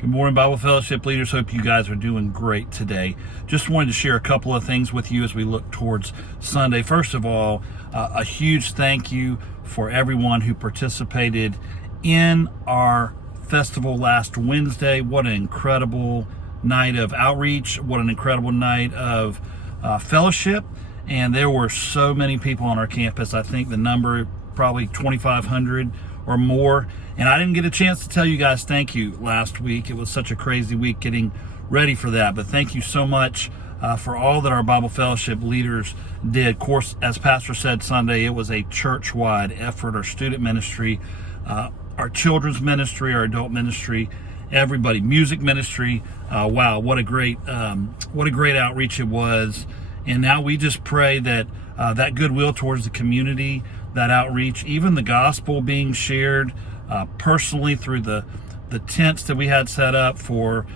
Good morning, Bible Fellowship leaders. Hope you guys are doing great today. Just wanted to share a couple of things with you as we look towards Sunday. First of all, a huge thank you for everyone who participated in our festival last Wednesday. What an incredible night of outreach. What an incredible night of fellowship. And there were so many people on our campus. I think the number probably 2,500 or more. And I didn't get a chance to tell you guys thank you last week. It was such a crazy week getting ready for that. But thank you so much for all that our Bible Fellowship leaders did. Of course, as Pastor said Sunday, it was a church-wide effort. Our student ministry, our children's ministry, our adult ministry, everybody, music ministry. Wow, what a great outreach it was. And now we just pray that that goodwill towards the community, that outreach, even the gospel being shared personally through the tents that we had set up for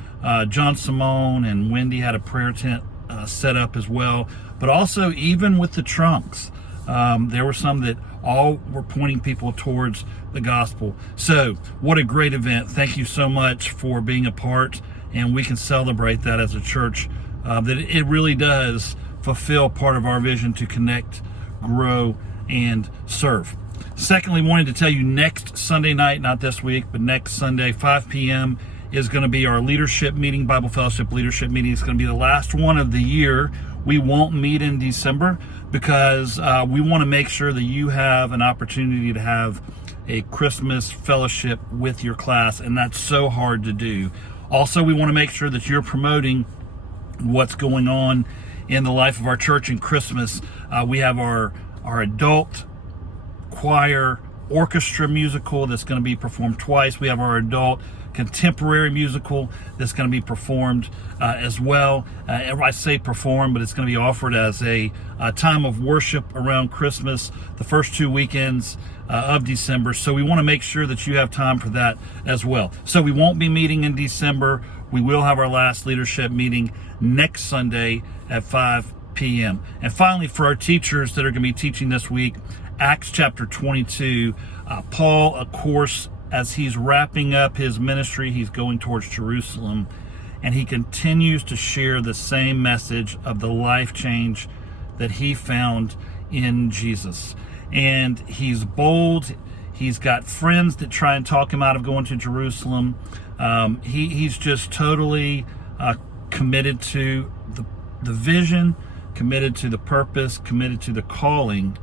John Simone, and Wendy had a prayer tent set up as well. But also even with the trunks, there were some that all were pointing people towards the gospel. So what a great event. Thank you so much for being a part, and we can celebrate that as a church, that it really does fulfill part of our vision to connect, grow, and serve. Secondly, wanted to tell you next Sunday night, not this week, but next Sunday, 5 p.m. is going to be our leadership meeting, Bible Fellowship leadership meeting. It's going to be the last one of the year. We won't meet in December because we want to make sure that you have an opportunity to have a Christmas fellowship with your class, and that's so hard to do. Also, we want to make sure that you're promoting what's going on in the life of our church in Christmas. We have our adult choir orchestra musical that's going to be performed twice. We have our adult contemporary musical that's going to be performed as well. I say performed, but it's going to be offered as a time of worship around Christmas, the first 2 weekends of December. So we want to make sure that you have time for that as well. So we won't be meeting in December. We will have our last leadership meeting next Sunday at 5 p.m. And finally, for our teachers that are going to be teaching this week, Acts chapter 22, Paul, of course, as he's wrapping up his ministry, he's going towards Jerusalem, and he continues to share the same message of the life change that he found in Jesus. And he's bold. He's got friends that try and talk him out of going to Jerusalem. He's just totally committed to the vision, committed to the purpose, committed to the calling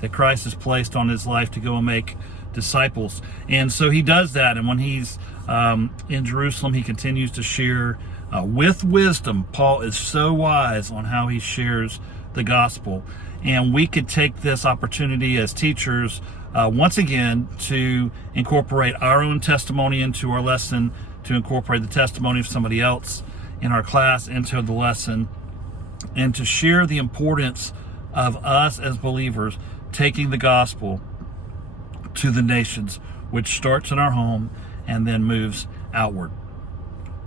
that Christ has placed on his life to go and make disciples. And so he does that. And when he's in Jerusalem, he continues to share with wisdom. Paul is so wise on how he shares the gospel. And we could take this opportunity as teachers once again to incorporate our own testimony into our lesson, to incorporate the testimony of somebody else in our class into the lesson, and to share the importance of us as believers taking the gospel to the nations, which starts in our home and then moves outward.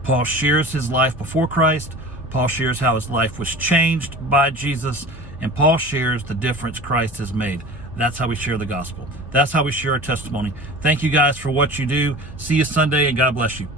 Paul shares his life before Christ. Paul shares how his life was changed by Jesus, and Paul shares the difference Christ has made. That's how we share the gospel. That's how we share our testimony. Thank you guys for what you do. See you Sunday, and God bless you.